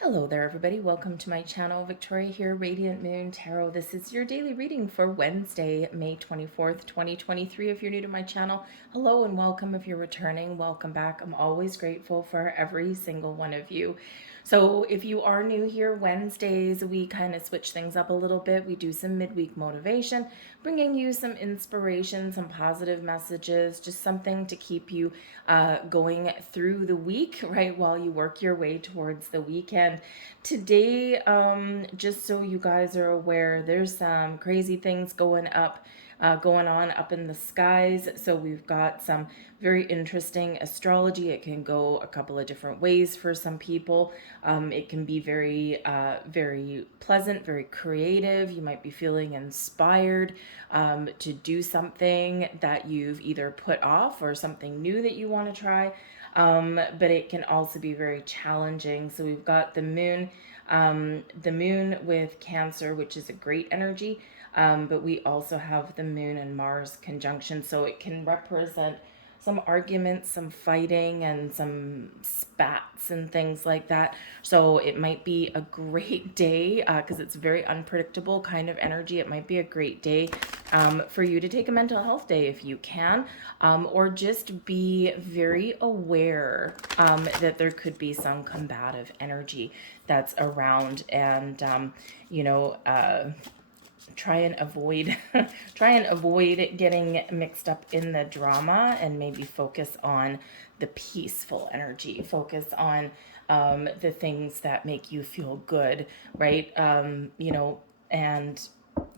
Hello there, everybody. Welcome to my channel. Victoria here, Radiant Moon Tarot. This is your daily reading for Wednesday, May 24th, 2023. If you're new to my channel, hello and welcome. If you're returning, welcome back. I'm always grateful for every single one of you. So if you are new here, Wednesdays, we kind of switch things up a little bit. We do some midweek motivation, bringing you some inspiration, some positive messages, just something to keep you going through the week, right, while you work your way towards the weekend. Today, just so you guys are aware, there's some crazy things going on up in the skies. So we've got some very interesting astrology. It can go a couple of different ways for some people. It can be very pleasant, very creative. You might be feeling inspired to do something that you've either put off or something new that you want to try. But it can also be very challenging. So we've got the moon with Cancer, which is a great energy. But we also have the moon and Mars conjunction. So it can represent some arguments, some fighting, and some spats and things like that. So it might be a great day because it's very unpredictable kind of energy. It might be a great day for you to take a mental health day if you can, or just be very aware that there could be some combative energy that's around, and try and avoid getting mixed up in the drama, and maybe focus on the peaceful energy. Focus on the things that make you feel good, right? And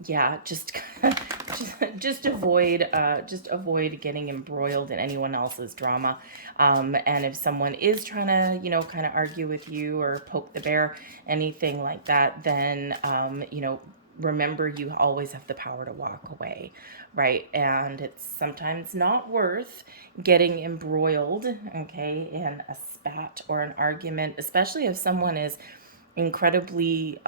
yeah, just avoid getting embroiled in anyone else's drama. And if someone is trying to kind of argue with you or poke the bear, anything like that, then remember, you always have the power to walk away, right? And it's sometimes not worth getting embroiled, okay, in a spat or an argument, especially if someone is incredibly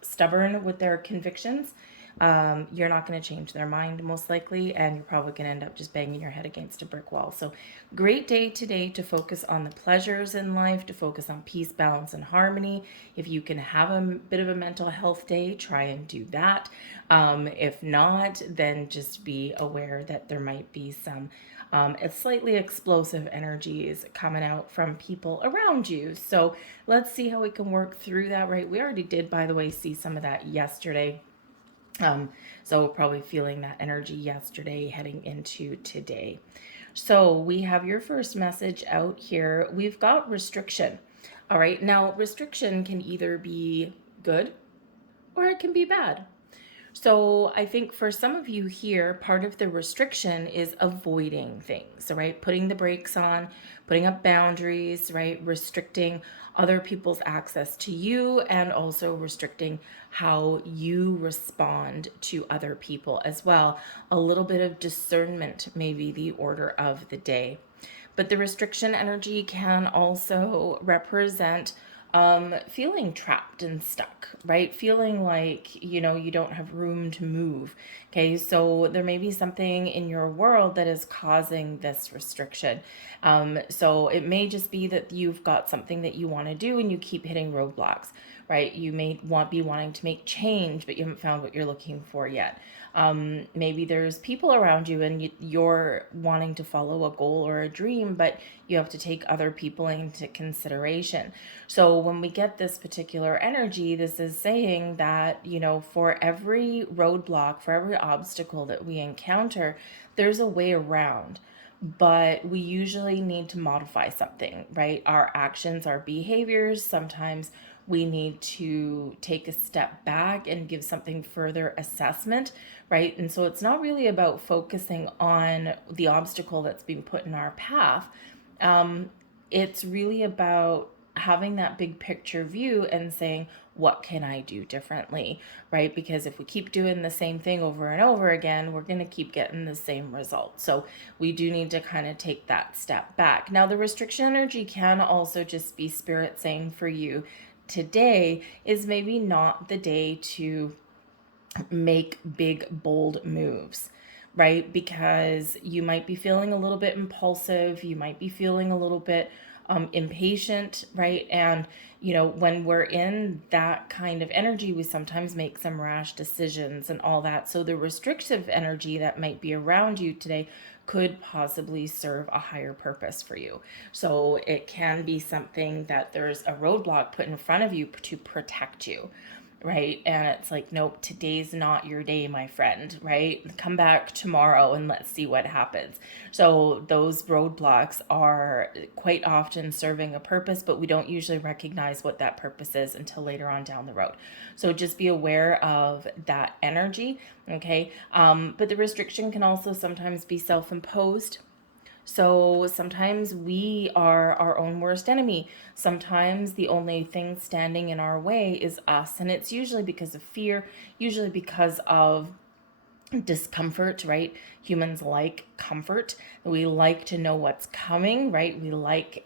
stubborn with their convictions. You're not going to change their mind most likely, and you're probably going to end up just banging your head against a brick wall. So great day today to focus on the pleasures in life, to focus on peace, balance, and harmony. If you can have a bit of a mental health day, try and do that. If not, then just be aware that there might be some slightly explosive energies coming out from people around you. So let's see how we can work through that, right? We already did, by the way, see some of that yesterday. So probably feeling that energy yesterday heading into today. So we have your first message out here. We've got restriction. All right. Now, restriction can either be good or it can be bad. So I think for some of you here, part of the restriction is avoiding things, right? Putting the brakes on, putting up boundaries, right? Restricting other people's access to you, and also restricting how you respond to other people as well. A little bit of discernment may be the order of the day. But the restriction energy can also represent feeling trapped and stuck, right? Feeling like, you don't have room to move. Okay, so there may be something in your world that is causing this restriction. So it may just be that you've got something that you want to do and you keep hitting roadblocks, right? You may be wanting to make change, but you haven't found what you're looking for yet. Maybe there's people around you and you're wanting to follow a goal or a dream, but you have to take other people into consideration. So when we get this particular energy, this is saying that, for every roadblock, for every obstacle that we encounter, there's a way around. But we usually need to modify something, right? Our actions, our behaviors, sometimes we need to take a step back and give something further assessment, right? And so it's not really about focusing on the obstacle that's being put in our path. It's really about having that big picture view and saying, what can I do differently, right? Because if we keep doing the same thing over and over again, we're going to keep getting the same result. So we do need to kind of take that step back. Now, the restriction energy can also just be spirit saying for you, today is maybe not the day to make big, bold moves, right? Because you might be feeling a little bit impulsive. You might be feeling a little bit impatient, right? And, when we're in that kind of energy, we sometimes make some rash decisions and all that. So the restrictive energy that might be around you today could possibly serve a higher purpose for you. So it can be something that there's a roadblock put in front of you to protect you, right? And it's like, nope, today's not your day, my friend, right? Come back tomorrow and let's see what happens. So those roadblocks are quite often serving a purpose, but we don't usually recognize what that purpose is until later on down the road. So just be aware of that energy, okay? But the restriction can also sometimes be self-imposed. So sometimes we are our own worst enemy. Sometimes the only thing standing in our way is us. And it's usually because of fear, usually because of discomfort, right? Humans like comfort. We like to know what's coming, right? We like,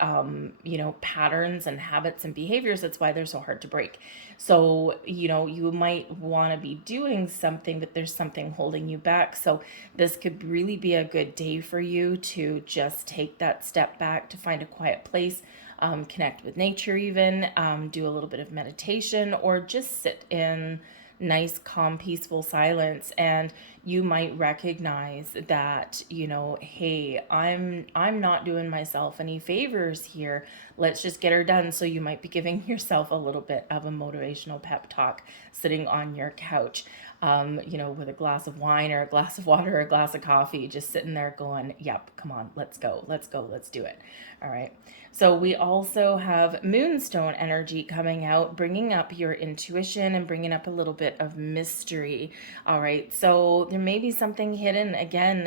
patterns and habits and behaviors. That's why they're so hard to break. So, you might want to be doing something, but there's something holding you back. So this could really be a good day for you to just take that step back, to find a quiet place, connect with nature even, do a little bit of meditation, or just sit in nice, calm, peaceful silence. And you might recognize that, hey, I'm not doing myself any favors here. Let's just get her done. So you might be giving yourself a little bit of a motivational pep talk sitting on your couch, with a glass of wine or a glass of water or a glass of coffee, just sitting there going, yep, come on, let's go, let's do it. All right. So we also have moonstone energy coming out, bringing up your intuition and bringing up a little bit of mystery. All right. So there may be something hidden again,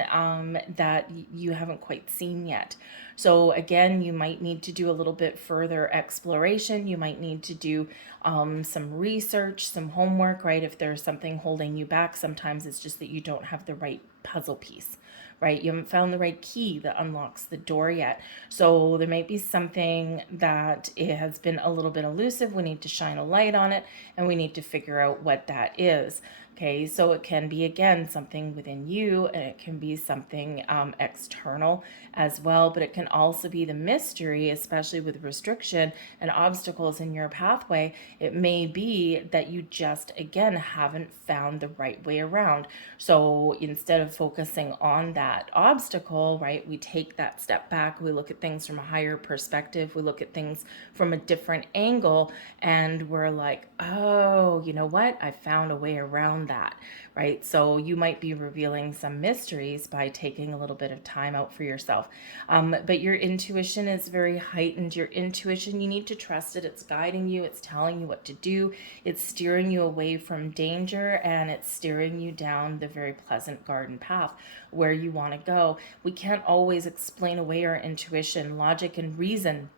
that you haven't quite seen yet. So again, you might need to do a little bit further exploration. You might need to do some research, some homework, right? If there's something holding you back, sometimes it's just that you don't have the right puzzle piece, right? You haven't found the right key that unlocks the door yet. So there might be something that it has been a little bit elusive. We need to shine a light on it, and we need to figure out what that is. Okay, so it can be, again, something within you, and it can be something external as well, but it can also be the mystery, especially with restriction and obstacles in your pathway. It may be that you just, again, haven't found the right way around. So instead of focusing on that obstacle, right, we take that step back, we look at things from a higher perspective, we look at things from a different angle, and we're like, oh, you know what? I found a way around that, right? So you might be revealing some mysteries by taking a little bit of time out for yourself. But your intuition is very heightened. Your intuition, you need to trust it. It's guiding you. It's telling you what to do. It's steering you away from danger, and it's steering you down the very pleasant garden path where you want to go. We can't always explain away our intuition. Logic and reason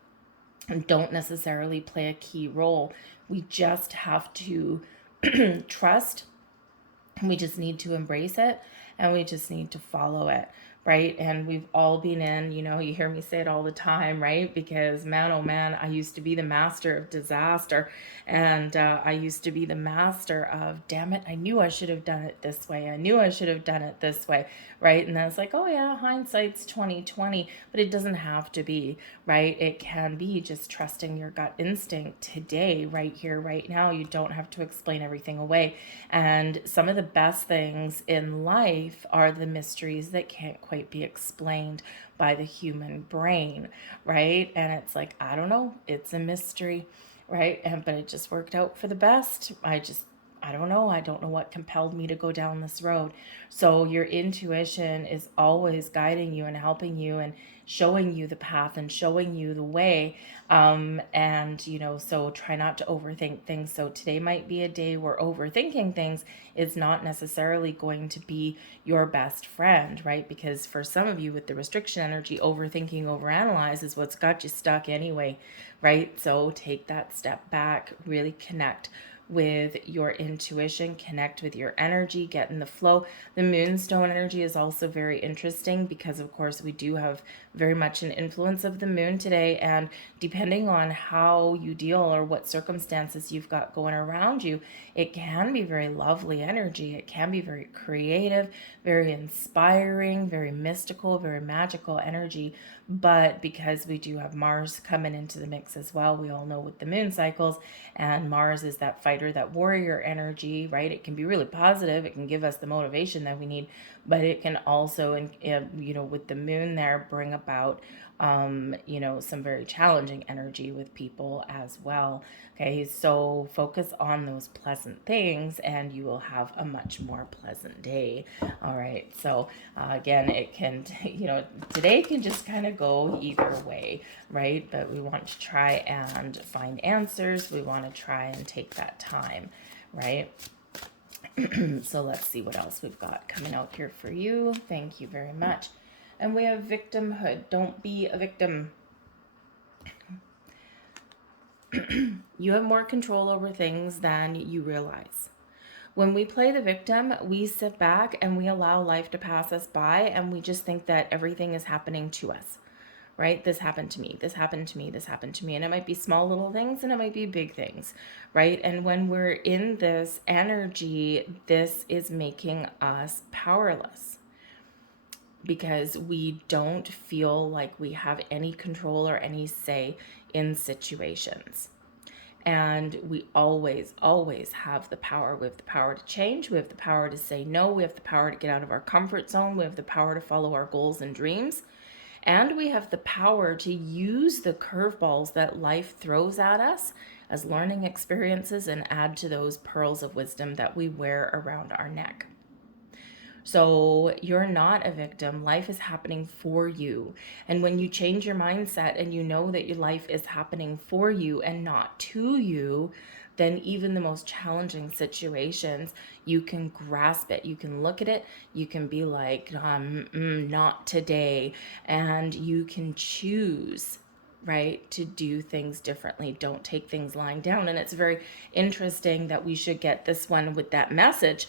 don't necessarily play a key role. We just have to trust. We just need to embrace it, and we just need to follow it, right? And we've all been in, you hear me say it all the time, right? Because man, oh man, I used to be the master of disaster, and I used to be the master of, damn it, I knew I should have done it this way. I knew I should have done it this way, right? And that's like, oh yeah, hindsight's 2020, but it doesn't have to be, right? It can be just trusting your gut instinct today, right here, right now. You don't have to explain everything away. And some of the best things in life are the mysteries that can't quite be explained by the human brain, right? And it's like, I don't know, it's a mystery, right? But it just worked out for the best. I don't know. I don't know what compelled me to go down this road. So your intuition is always guiding you and helping you and showing you the path and showing you the way. So try not to overthink things. So today might be a day where overthinking things is not necessarily going to be your best friend, right? Because for some of you with the restriction energy, overthinking, overanalyze is what's got you stuck anyway, right? So take that step back, really connect with your intuition, connect with your energy, get in the flow. The moonstone energy is also very interesting because, of course, we do have very much an influence of the moon today. And depending on how you deal or what circumstances you've got going around you, it can be very lovely energy. It can be very creative, very inspiring, very mystical, very magical energy. But because we do have Mars coming into the mix as well, we all know with the moon cycles, and Mars is that fighter, that warrior energy, right? It can be really positive. It can give us the motivation that we need, but it can also, with the moon there, bring about, some very challenging energy with people as well. Okay, so focus on those pleasant things and you will have a much more pleasant day. All right, so again, it can, today can just kind of go either way, right? But we want to try and find answers. We want to try and take that time, right? So let's see what else we've got coming out here for you. Thank you very much. And we have victimhood. Don't be a victim. You have more control over things than you realize. When we play the victim, we sit back and we allow life to pass us by, and we just think that everything is happening to us, right? This happened to me, this happened to me, this happened to me. And it might be small little things and it might be big things, right? And when we're in this energy, this is making us powerless because we don't feel like we have any control or any say in situations. And we always, always have the power. We have the power to change. We have the power to say no. We have the power to get out of our comfort zone. We have the power to follow our goals and dreams. And we have the power to use the curveballs that life throws at us as learning experiences and add to those pearls of wisdom that we wear around our neck. So you're not a victim. Life is happening for you. And when you change your mindset and you know that your life is happening for you and not to you, then even the most challenging situations, you can grasp it. You can look at it. You can be like, not today. And you can choose, right, to do things differently. Don't take things lying down. And it's very interesting that we should get this one with that message,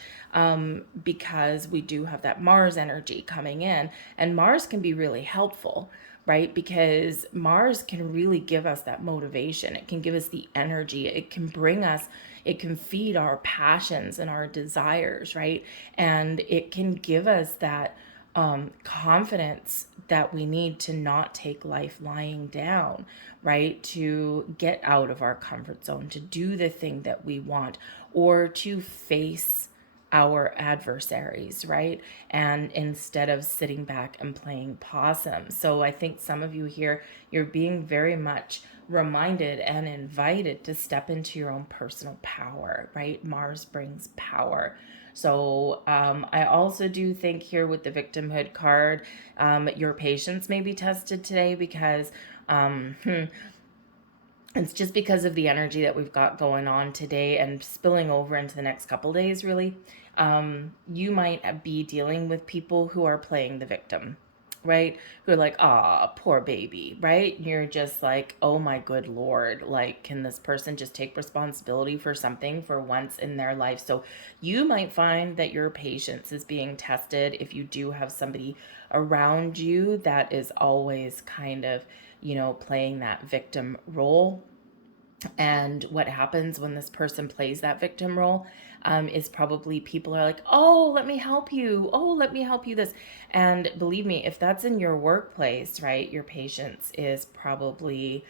because we do have that Mars energy coming in, and Mars can be really helpful, right? Because Mars can really give us that motivation. It can give us the energy. It can bring us, it can feed our passions and our desires, right? And it can give us that confidence that we need to not take life lying down, right? To get out of our comfort zone, to do the thing that we want, or to face our adversaries, right? And instead of sitting back and playing possum. So I think some of you here, you're being very much reminded and invited to step into your own personal power, right? Mars brings power. So I also do think here with the victimhood card, your patience may be tested today because it's just because of the energy that we've got going on today and spilling over into the next couple days, really. You might be dealing with people who are playing the victim, right? Who are like, ah, poor baby, right? You're just like, oh my good Lord, like, can this person just take responsibility for something for once in their life? So you might find that your patience is being tested if you do have somebody around you that is always kind of, playing that victim role. And what happens when this person plays that victim role is probably people are like, oh, let me help you. Oh, let me help you this. And believe me, if that's in your workplace, right, your patience is probably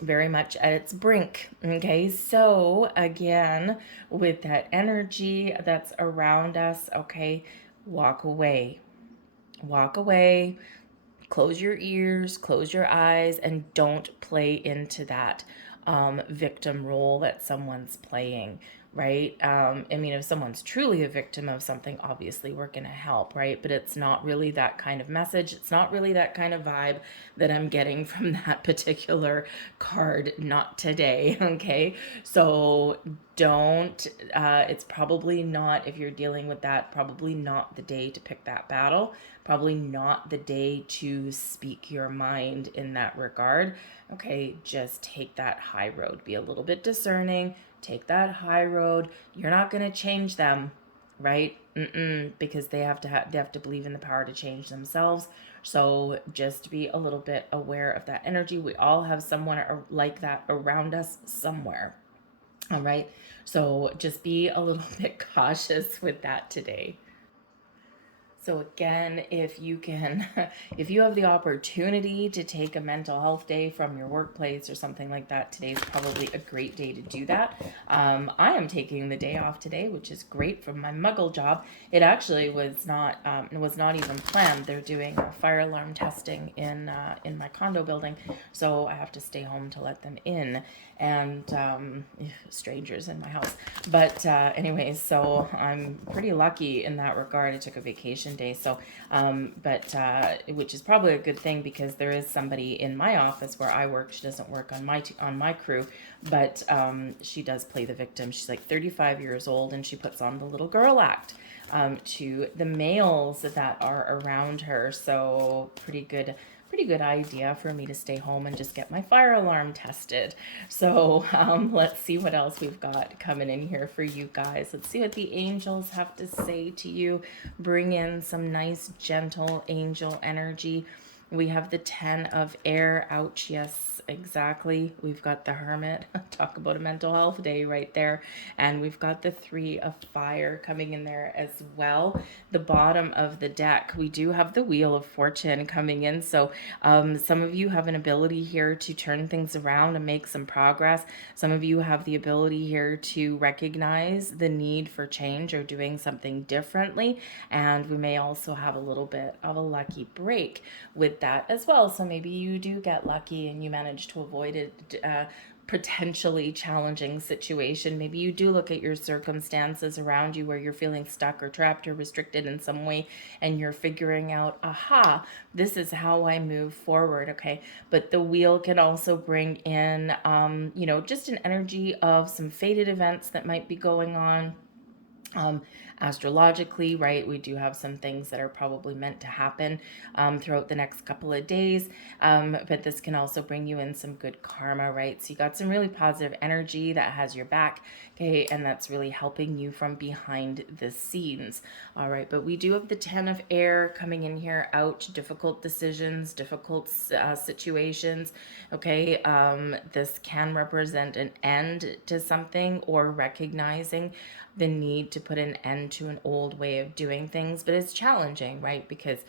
very much at its brink. Okay, so again, with that energy that's around us, okay, walk away. Walk away. Close your ears, close your eyes, and don't play into that victim role that someone's playing, right? If someone's truly a victim of something, obviously we're going to help, right? But it's not really that kind of message. It's not really that kind of vibe that I'm getting from that particular card. Not today, okay? So don't, it's probably not, if you're dealing with that, probably not the day to pick that battle. Probably not the day to speak your mind in that regard. Okay, just take that high road. Be a little bit discerning. take that high road. You're not going to change them, right? Because they have to believe in the power to change themselves. So just be a little bit aware of that energy. We all have someone like that around us somewhere. All right. So just be a little bit cautious with that today. So again, if you can, if you have the opportunity to take a mental health day from your workplace or something like that, today's probably a great day to do that. I am taking the day off today, which is great from my Muggle job. It actually was not even planned. They're doing fire alarm testing in my condo building, so I have to stay home to let them in, and strangers in my house. But anyways, so I'm pretty lucky in that regard. I took a vacation day, so which is probably a good thing because there is somebody in my office where I work. She doesn't work on my crew, but she does play the victim. She's like 35 years old, and she puts on the little girl act to the males that are around her. So pretty good idea for me to stay home and just get my fire alarm tested. So let's see what else we've got coming in here for you guys. Let's see what the angels have to say to you. Bring in some nice, gentle angel energy. We have the 10 of air. Ouch, yes, exactly. We've got the hermit. Talk about a mental health day right there. And we've got the 3 of fire coming in there as well. The bottom of the deck, we do have the wheel of fortune coming in. So some of you have an ability here to turn things around and make some progress. Some of you have the ability here to recognize the need for change or doing something differently. And we may also have a little bit of a lucky break with that as well. So maybe you do get lucky and you manage to avoid it. Potentially challenging situation. Maybe you do look at your circumstances around you where you're feeling stuck or trapped or restricted in some way, and you're figuring out, aha, this is how I move forward. Okay. But the wheel can also bring in, just an energy of some fated events that might be going on. Astrologically, right, we do have some things that are probably meant to happen throughout the next couple of days, but this can also bring you in some good karma, right? So you got some really positive energy that has your back, okay, and that's really helping you from behind the scenes. All right, but we do have the 10 of air coming in here. Ouch, difficult decisions, difficult situations, okay. This can represent an end to something or recognizing the need to put an end to an old way of doing things. But it's challenging, right? Because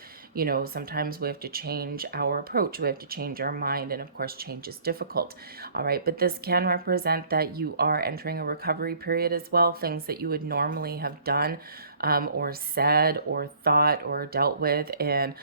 sometimes we have to change our approach, we have to change our mind, and of course change is difficult. All right, but this can represent that you are entering a recovery period as well. Things that you would normally have done or said or thought or dealt with, and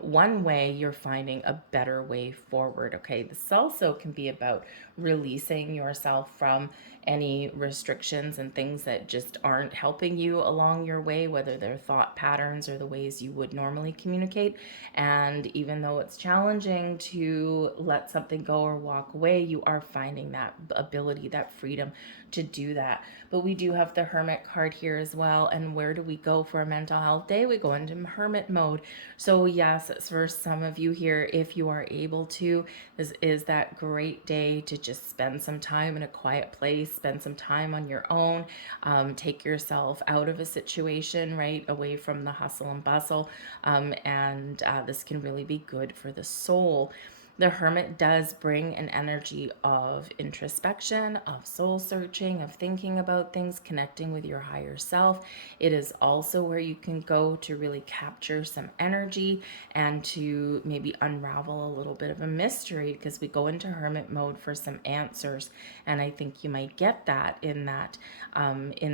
one way, you're finding a better way forward. Okay, this also can be about releasing yourself from any restrictions and things that just aren't helping you along your way, whether they're thought patterns or the ways you would normally communicate. And even though it's challenging to let something go or walk away, you are finding that ability, that freedom to do that. But we do have the Hermit card here as well. And where do we go for a mental health day? We go into hermit mode. So yes, for some of you here, if you are able to, this is that great day to just spend some time in a quiet place, spend some time on your own, take yourself out of a situation, right, away from the hustle and bustle, and this can really be good for the soul. The hermit does bring an energy of introspection, of soul searching, of thinking about things, connecting with your higher self. It is also where you can go to really capture some energy and to maybe unravel a little bit of a mystery, because we go into hermit mode for some answers. And I think you might get that in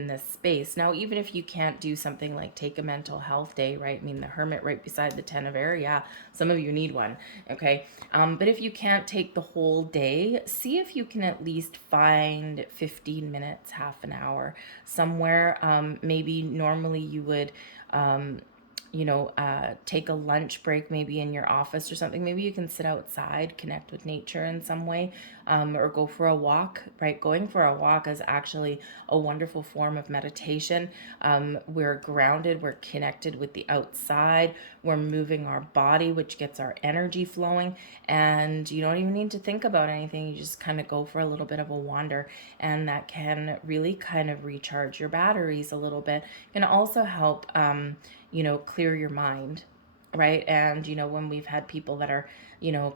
this space. Now, even if you can't do something like take a mental health day, right? I mean, the hermit right beside the 10 of air, yeah, some of you need one, okay? But if you can't take the whole day, see if you can at least find 15 minutes, half an hour somewhere. Maybe normally you would take a lunch break maybe in your office or something. Maybe you can sit outside, connect with nature in some way, or go for a walk, right? Going for a walk is actually a wonderful form of meditation. We're grounded, we're connected with the outside, we're moving our body, which gets our energy flowing, and you don't even need to think about anything. You just kind of go for a little bit of a wander, and that can really kind of recharge your batteries a little bit. Can also help, clear your mind, right? And, when we've had people that are,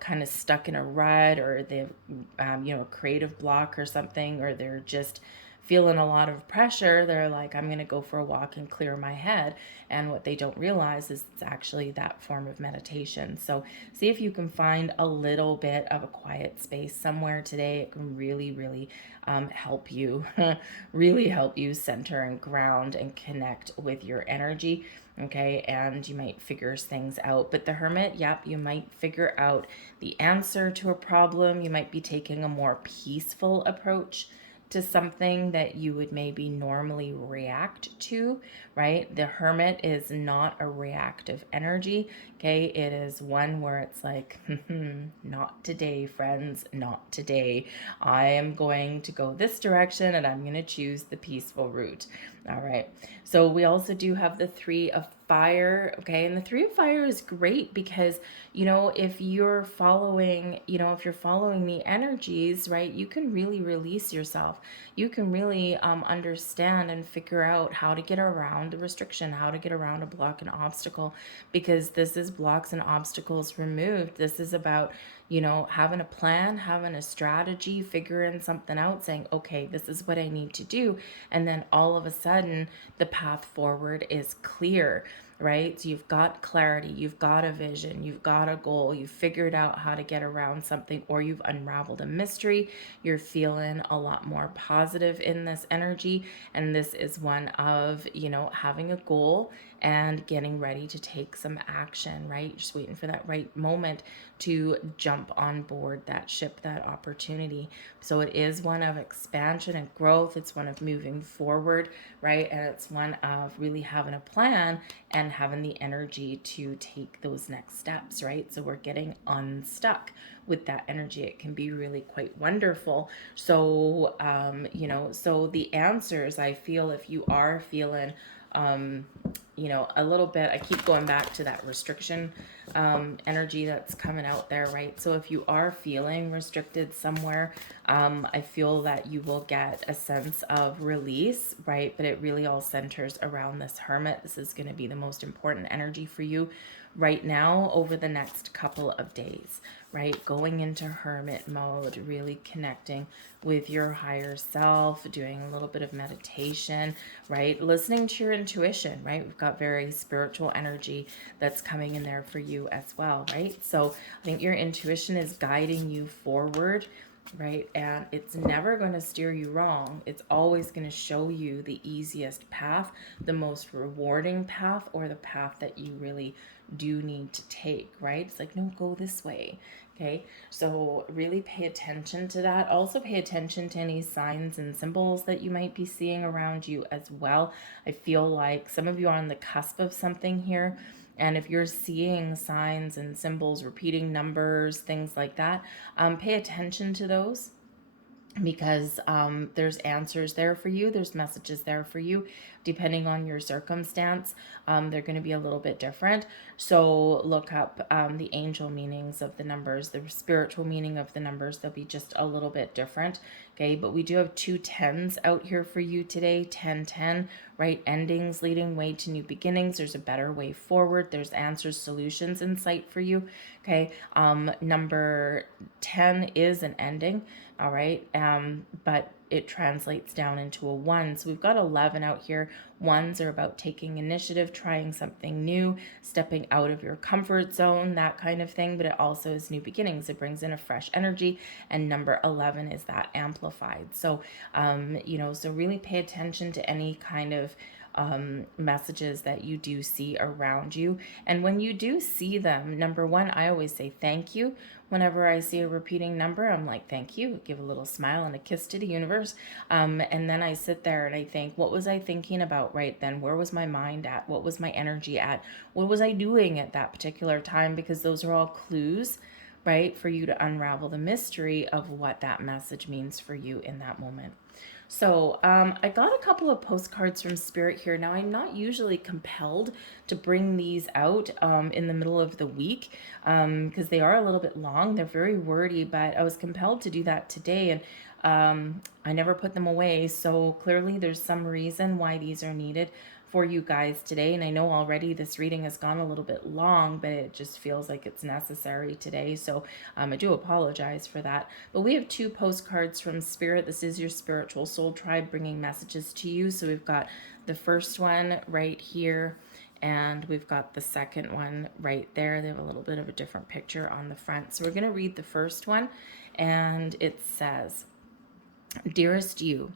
kind of stuck in a rut, or they've, a creative block or something, or they're just feeling a lot of pressure, they're like, I'm going to go for a walk and clear my head. And what they don't realize is it's actually that form of meditation. So see if you can find a little bit of a quiet space somewhere today. It can really, really help you, really help you center and ground and connect with your energy. Okay, and you might figure things out. But the Hermit, yep, you might figure out the answer to a problem. You might be taking a more peaceful approach to something that you would maybe normally react to, right? The Hermit is not a reactive energy, okay? It is one where it's like, not today, friends, not today. I am going to go this direction and I'm going to choose the peaceful route. All right. So we also do have the Three of Fire, okay? And the Three of Fire is great because, if you're following, if you're following the energies, right, you can really release yourself. You can really understand and figure out how to get around the restriction, how to get around a block and obstacle, because this is blocks and obstacles removed. This is about, having a plan, having a strategy, figuring something out, saying, okay, this is what I need to do. And then all of a sudden, the path forward is clear, right? So you've got clarity, you've got a vision, you've got a goal, you've figured out how to get around something, or you've unraveled a mystery. You're feeling a lot more positive in this energy. And this is one of, having a goal and getting ready to take some action, right? Just waiting for that right moment to jump on board that ship, that opportunity. So it is one of expansion and growth. It's one of moving forward, right? And it's one of really having a plan and having the energy to take those next steps, right? So we're getting unstuck with that energy. It can be really quite wonderful. So, so the answers, I feel, if you are feeling a little bit, I keep going back to that restriction energy that's coming out there, right? So if you are feeling restricted somewhere, I feel that you will get a sense of release, right? But it really all centers around this Hermit. This is going to be the most important energy for you right now over the next couple of days, right? Going into Hermit mode, really connecting with your higher self, doing a little bit of meditation, right? Listening to your intuition, right? We've got very spiritual energy that's coming in there for you as well, right? So I think your intuition is guiding you forward, right? And it's never going to steer you wrong. It's always going to show you the easiest path, the most rewarding path, or the path that you really do need to take, right? It's like, no, go this way. Okay, so really pay attention to that. Also pay attention to any signs and symbols that you might be seeing around you as well. I feel like some of you are on the cusp of something here. And if you're seeing signs and symbols, repeating numbers, things like that, pay attention to those, because there's answers there for you. There's messages there for you. Depending on your circumstance, they're going to be a little bit different. So look up the angel meanings of the numbers, the spiritual meaning of the numbers. They'll be just a little bit different. Okay, but we do have 2 10s out here for you today. 10-10, right? Endings leading way to new beginnings. There's a better way forward. There's answers, solutions in sight for you. Okay, number 10 is an ending. All right, but it translates down into a 1. So we've got 11 out here. 1s are about taking initiative, trying something new, stepping out of your comfort zone, that kind of thing. But it also is new beginnings. It brings in a fresh energy. And number 11 is that amplified. So, so really pay attention to any kind of messages that you do see around you. And when you do see them, number one, I always say thank you. Whenever I see a repeating number, I'm like, thank you, give a little smile and a kiss to the universe. And then I sit there and I think, what was I thinking about right then? Where was my mind at? What was my energy at? What was I doing at that particular time? Because those are all clues, right, for you to unravel the mystery of what that message means for you in that moment. So I got a couple of postcards from Spirit here. Now, I'm not usually compelled to bring these out in the middle of the week because they are a little bit long. They're very wordy, but I was compelled to do that today, and I never put them away. So clearly there's some reason why these are needed for you guys today. And I know already this reading has gone a little bit long, but it just feels like it's necessary today. So I do apologize for that. But we have two postcards from Spirit. This is your spiritual soul tribe bringing messages to you. So we've got the first one right here, and we've got the second one right there. They have a little bit of a different picture on the front. So we're going to read the first one, and it says, "Dearest you,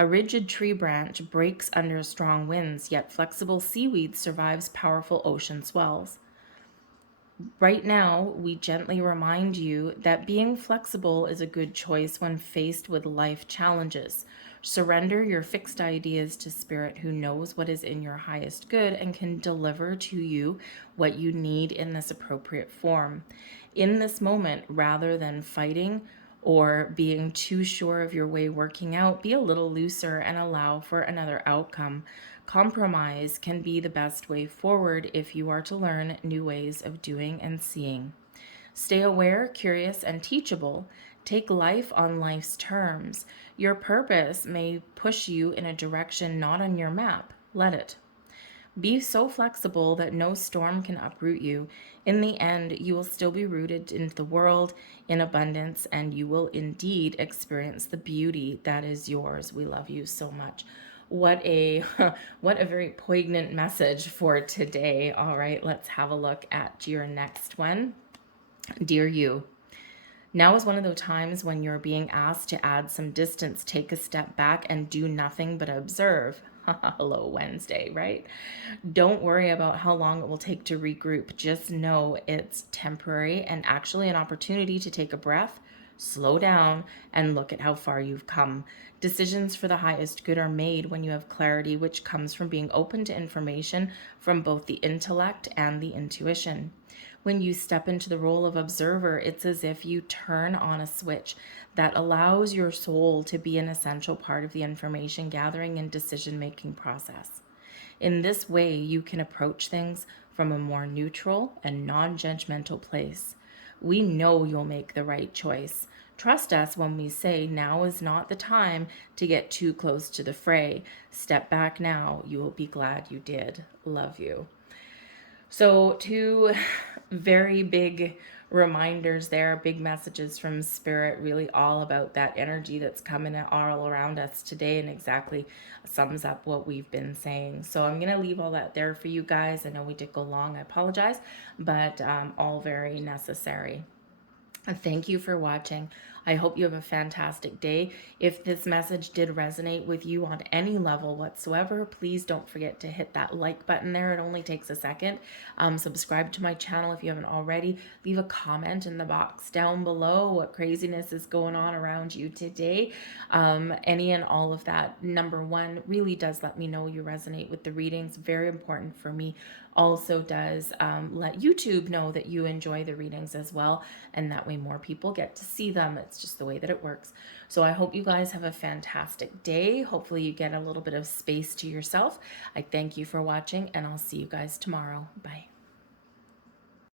a rigid tree branch breaks under strong winds, yet flexible seaweed survives powerful ocean swells. Right now, we gently remind you that being flexible is a good choice when faced with life challenges. Surrender your fixed ideas to Spirit, who knows what is in your highest good and can deliver to you what you need in this appropriate form. In this moment, rather than fighting or being too sure of your way working out, be a little looser and allow for another outcome. Compromise can be the best way forward if you are to learn new ways of doing and seeing. Stay aware, curious, and teachable. Take life on life's terms. Your purpose may push you in a direction not on your map. Let it. Be so flexible that no storm can uproot you. In the end, you will still be rooted into the world in abundance, and you will indeed experience the beauty that is yours. We love you so much." What a what a very poignant message for today. All right, let's have a look at your next one. Dear you, now is one of those times when you're being asked to add some distance, take a step back, and do nothing but observe. Hello, Wednesday, right? Don't worry about how long it will take to regroup. Just know it's temporary and actually an opportunity to take a breath, slow down, and look at how far you've come. Decisions for the highest good are made when you have clarity, which comes from being open to information from both the intellect and the intuition. When you step into the role of observer, it's as if you turn on a switch that allows your soul to be an essential part of the information gathering and decision-making process. In this way, you can approach things from a more neutral and non-judgmental place. We know you'll make the right choice. Trust us when we say now is not the time to get too close to the fray. Step back now. You will be glad you did. Love you. So two very big reminders there, big messages from Spirit, really all about that energy that's coming all around us today and exactly sums up what we've been saying. So I'm going to leave all that there for you guys. I know we did go long. I apologize, but all very necessary. Thank you for watching. I hope you have a fantastic day. If this message did resonate with you on any level whatsoever, please don't forget to hit that like button there. It only takes a second. Subscribe to my channel if you haven't already. Leave a comment in the box down below what craziness is going on around you today. Any and all of that. Number one, really does let me know you resonate with the readings. Very important for me. Also does let YouTube know that you enjoy the readings as well, and that way more people get to see them. It's just the way that it works. So I hope you guys have a fantastic day. Hopefully you get a little bit of space to yourself. I thank you for watching, and I'll see you guys tomorrow. Bye.